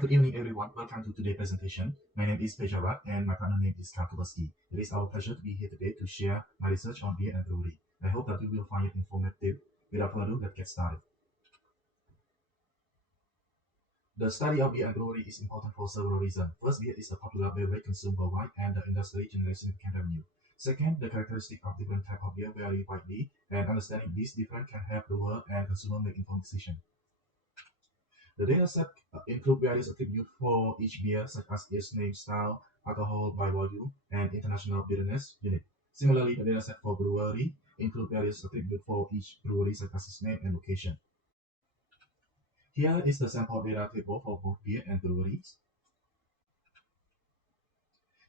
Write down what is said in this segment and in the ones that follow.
good evening everyone. Welcome to today's presentation. My name is Pejal Rath and my partner name is Karkubaski. It is our pleasure to be here today to share my research on beer and brewery. I hope that you will find it informative. Without further ado, let's get started. The study of beer and brewery is important for several reasons. First, beer is a popular beverage consumed worldwide and the industry generates significant revenue. Second, the characteristics of different types of beer vary widely, and understanding these different can help brewer and consumer make informed decisions. The dataset include various attributes for each beer, such as its name, style, alcohol by volume, and international bitterness unit. Similarly, the dataset for brewery include various attributes for each brewery, such as its name and location. Here is the sample data table for both beer and breweries.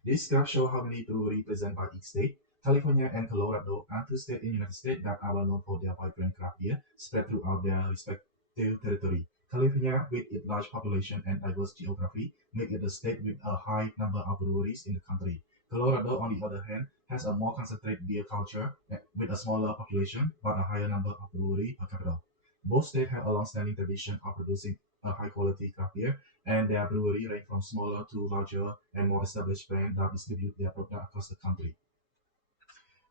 This graph shows how many breweries present by each state. California and Colorado are two states in the United States that are well known for their vibrant craft beer spread throughout their respective territory. California, with its large population and diverse geography, makes it a state with a high number of breweries in the country. Colorado, on the other hand, has a more concentrated beer culture with a smaller population but a higher number of breweries per capita. Both states have a long-standing tradition of producing a high-quality craft beer, and their brewery range from smaller to larger and more established brands that distribute their product across the country.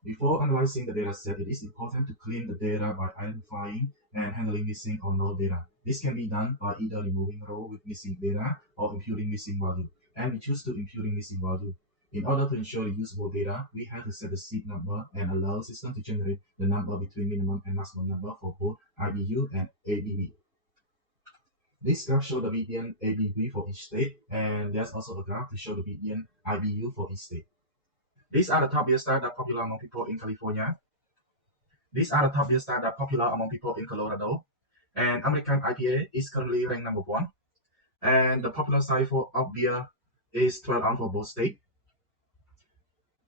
Before analyzing the data set, it is important to clean the data by identifying and handling missing or null data. This can be done by either removing row with missing data or imputing missing value, and we choose to imputing missing value. In order to ensure the usable data, we have to set the seed number and allow the system to generate the number between minimum and maximum number for both IBU and ABV. This graph shows the median ABV for each state, and there's also a graph to show the median IBU for each state. These are the top beer styles that are popular among people in California. These are the top beer styles that are popular among people in Colorado. And American IPA is currently ranked number 1. And the popular size of beer is 12 ounce for both states.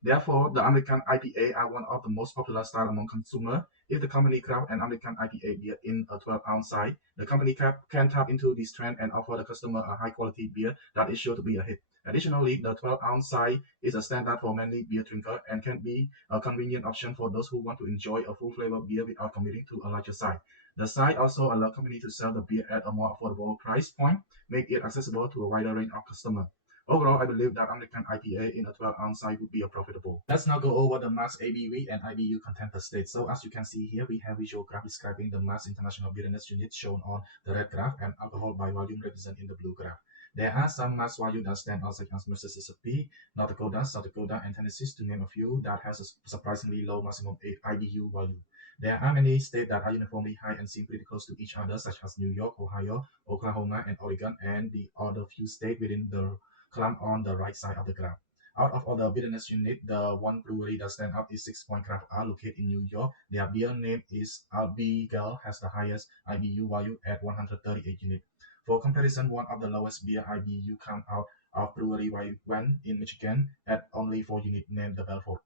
Therefore, the American IPA are one of the most popular styles among consumers. If the company craft an American IPA beer in a 12-ounce size, the company can tap into this trend and offer the customer a high-quality beer that is sure to be a hit. Additionally, the 12-ounce size is a standard for many beer drinkers and can be a convenient option for those who want to enjoy a full-flavor beer without committing to a larger size. The size also allows company to sell the beer at a more affordable price point, make it accessible to a wider range of customers. Overall, I believe that American IPA in a 12-ounce size would be profitable. Let's now go over the max ABV and IBU content per state. So as you can see here, we have visual graph describing the max international bitterness unit shown on the red graph and alcohol by volume represented in the blue graph. There are some max values that stand out, such as Mississippi, North Dakota, South Dakota, and Tennessee, to name a few, that has a surprisingly low maximum IBU value. There are many states that are uniformly high and seem pretty close to each other, such as New York, Ohio, Oklahoma, and Oregon, and the other few states within the column on the right side of the graph. Out of all the bitterness unit, the one brewery that stands out is 6 Point Craft Ale, located in New York. Their beer name is Abigail, has the highest IBU value at 138 units. For comparison, one of the lowest beer IBU come out of brewery Wyven in Michigan at only 4 units, named the Belfort.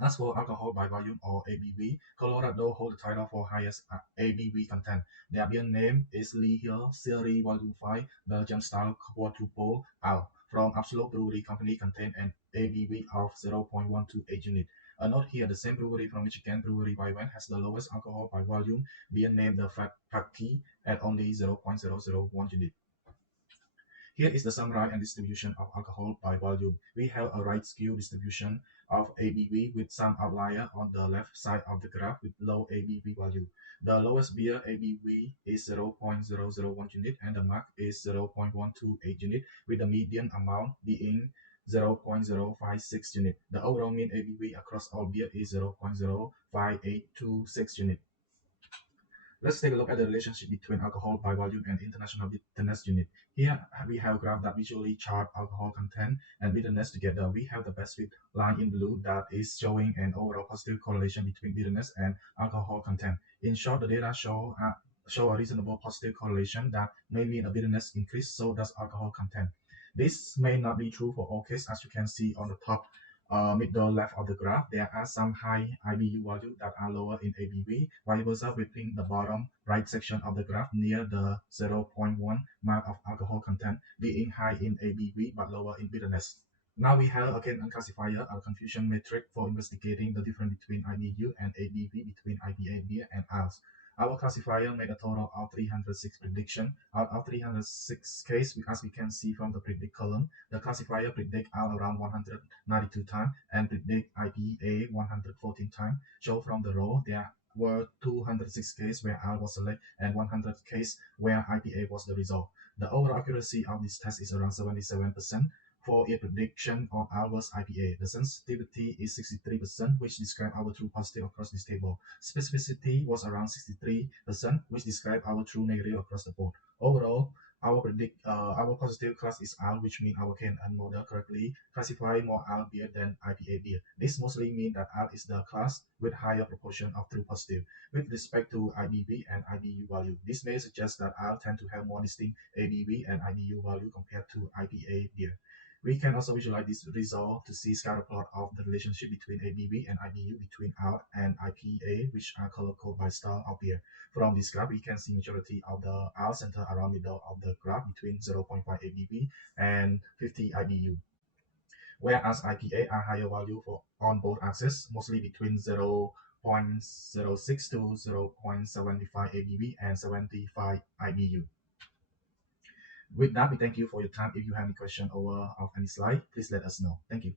As for alcohol by volume or ABV, Colorado holds the title for highest ABV content. Their beer name is Lee Hill Series Volume 5 Belgian Style Quadruple Ale from Absolute Brewery Company, contain an ABV of 0.128 units. A note here, the same brewery from Michigan, Brewery Wyven, has the lowest alcohol by volume, beer named the Fat Packy at only 0.001 units. Here is the summary and distribution of alcohol by volume. We have a right skew distribution of ABV with some outlier on the left side of the graph with low ABV value. The lowest beer ABV is 0.001 unit and the max is 0.128 unit, with the median amount being 0.056 unit. The overall mean ABV across all beer is 0.05826 unit. Let's take a look at the relationship between alcohol by volume and international bitterness unit. Here we have a graph that visually chart alcohol content and bitterness together. We have the best fit line in blue that is showing an overall positive correlation between bitterness and alcohol content. In short, the data show a reasonable positive correlation that may mean a bitterness increase, so does alcohol content. This may not be true for all cases, as you can see on the top middle left of the graph. There are some high IBU values that are lower in ABV, vice versa within the bottom right section of the graph near the 0.1 mark of alcohol content being high in ABV but lower in bitterness. Now we have again a classifier, a confusion metric for investigating the difference between IBU and ABV between IPA beer and ales. Our classifier made a total of 306 prediction. Out of 306 case, as we can see from the predict column, the classifier predict L around 192 times and predict IPA 114 times. So from the row, there were 206 cases where L was selected and 100 cases where IPA was the result. The overall accuracy of this test is around 77% for a prediction of L versus IPA. The sensitivity is 63%, which describe our true positive across this table. Specificity was around 63%, which describe our true negative across the board. Overall, our positive class is L, which means our KNN model correctly classify more L beer than IPA beer. This mostly means that L is the class with higher proportion of true positive. With respect to IBB and IBU value, this may suggest that L tend to have more distinct ABV and IBU value compared to IPA beer. We can also visualize this result to see scatter plot of the relationship between ABV and IBU between L and IPA, which are color coded by style of beer. From this graph, we can see majority of the L center around middle of the graph between 0.5 ABV and 50 IBU, whereas IPA are higher value for on both axes, mostly between 0.06 to 0.75 ABV and 75 IBU. With that, we thank you for your time. If you have any question over of any slide, please let us know. Thank you.